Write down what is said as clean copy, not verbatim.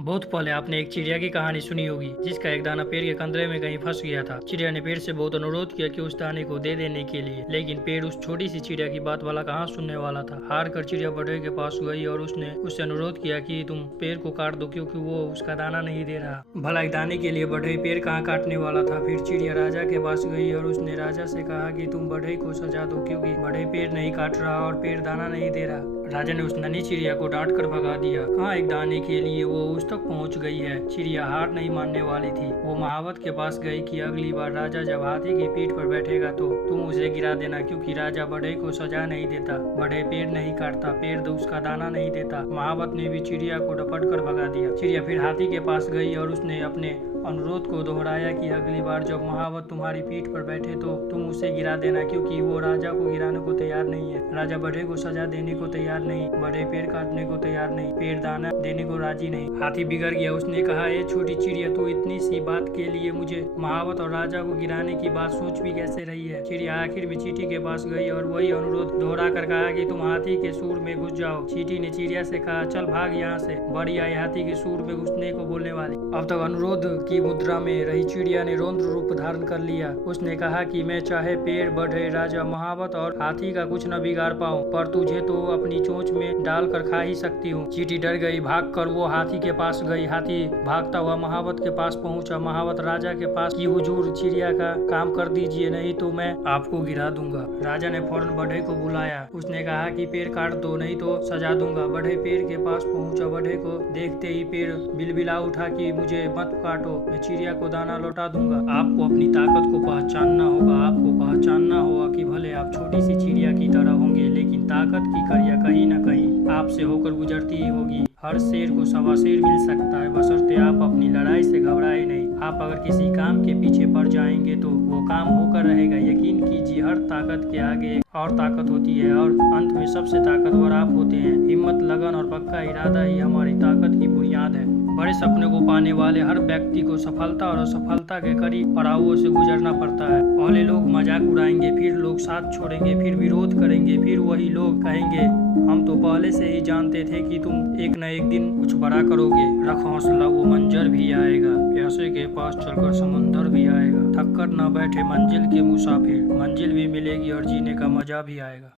बहुत पहले आपने एक चिड़िया की कहानी सुनी होगी जिसका एक दाना पेड़ के कंदरे में कहीं फंस गया था। चिड़िया ने पेड़ से बहुत अनुरोध किया कि उस दाने को दे देने के लिए, लेकिन पेड़ उस छोटी सी चिड़िया की बात वाला कहाँ सुनने वाला था। हार कर चिड़िया बढ़ई के पास गई और उसने उससे अनुरोध किया कि तुम पेड़ को काट दो क्योंकि वो उसका दाना नहीं दे रहा। भला एक दाने के लिए बढ़ई पेड़ कहाँ काटने वाला था। फिर चिड़िया राजा के पास गई और उसने राजा से कहा कि तुम बढ़ई को सजा दो क्योंकि बढ़ई पेड़ नहीं काट रहा और पेड़ दाना नहीं दे रहा। राजा ने उस नन्ही चिड़िया को डांट कर भगा दिया। कहाँ एक दाने के लिए वो उस तक पहुंच गई है। चिड़िया हार नहीं मानने वाली थी। वो महावत के पास गई कि अगली बार राजा जब हाथी की पीठ पर बैठेगा तो तुम उसे गिरा देना क्योंकि राजा बढ़ई को सजा नहीं देता, बढ़ई पेड़ नहीं काटता, पेड़ उसका दाना नहीं देता। महावत ने भी चिड़िया को डपट कर भगा दिया। चिड़िया फिर हाथी के पास गई और उसने अपने अनुरोध को दोहराया कि अगली बार जब महावत तुम्हारी पीठ पर बैठे तो तुम उसे गिरा देना क्योंकि वो राजा को गिराने को तैयार नहीं है। राजा बढ़ई को सजा देने को तैयार नहीं, बढ़ई पेड़ काटने को तैयार नहीं, पेड़ दाना देने को राजी नहीं। हाथी बिगड़ गया। उसने कहा, ए छोटी चिड़िया, तू इतनी सी बात के लिए मुझे महावत और राजा को गिराने की बात सोच भी कैसे रही है। चिड़िया आखिर में चींटी के पास गई और वही अनुरोध दोहरा कर कहा कि तुम हाथी के सूर में घुस जाओ। चींटी ने चिड़िया से कहा, चल भाग यहाँ से। बड़ी आई हाथी के सूर में घुसने को बोलने वाली। अब तक अनुरोध की मुद्रा में रही चिड़िया ने रौद्र रूप धारण कर लिया। उसने कहा कि मैं चाहे पेड़, बढ़ई, राजा, महावत और हाथी का कुछ न बिगाड़ पाऊं, पर तुझे तो अपनी चोंच में डाल कर खा ही सकती हूँ। चींटी डर गई। भाग कर वो हाथी के पास गई। हाथी भागता हुआ महावत के पास पहुंचा। महावत राजा के पास कि हुजूर, चिड़िया का काम कर दीजिए नहीं तो मैं आपको गिरा दूंगा। राजा ने फौरन बढ़ई को बुलाया। उसने कहा कि पेड़ काट दो नहीं तो सजा दूंगा। बढ़ई पेड़ के पास पहुंचा। बढ़ई को देखते ही पेड़ बिलबिला उठा कि मुझे मत काटो, मैं चिड़िया को दाना लौटा दूंगा। आपको अपनी ताकत को पहचानना होगा। आपको पहचानना होगा कि भले आप छोटी सी चिड़िया की तरह होंगे लेकिन ताकत की कड़िया कहीं न कहीं आपसे होकर गुजरती ही होगी। हर शेर को सवा शेर मिल सकता है बशर्ते आप अपनी लड़ाई से घबराए नहीं। आप अगर किसी काम के पीछे पड़ जाएंगे तो वो काम होकर रहेगा। यकीन कीजिए, हर ताकत के आगे एक और ताकत होती है और अंत में सबसे ताकतवर आप होते हैं। हिम्मत, लगन और पक्का इरादा ही हमारी ताकत की बुनियाद है। बड़े सपने को पाने वाले हर व्यक्ति को सफलता और असफलता के करीब पड़ावों से गुजरना पड़ता है। पहले लोग मजाक उड़ाएंगे, फिर लोग साथ छोड़ेंगे, फिर विरोध करेंगे, फिर वही लोग कहेंगे हम तो पहले से ही जानते थे कि तुम एक न एक दिन कुछ बड़ा करोगे। रख हौसला, वो मंजर भी आएगा। प्यासे के पास चलकर समंदर भी आएगा। थक कर न बैठे मंजिल के मुसाफिर, मंजिल भी मिलेगी और जीने का मजा भी आएगा।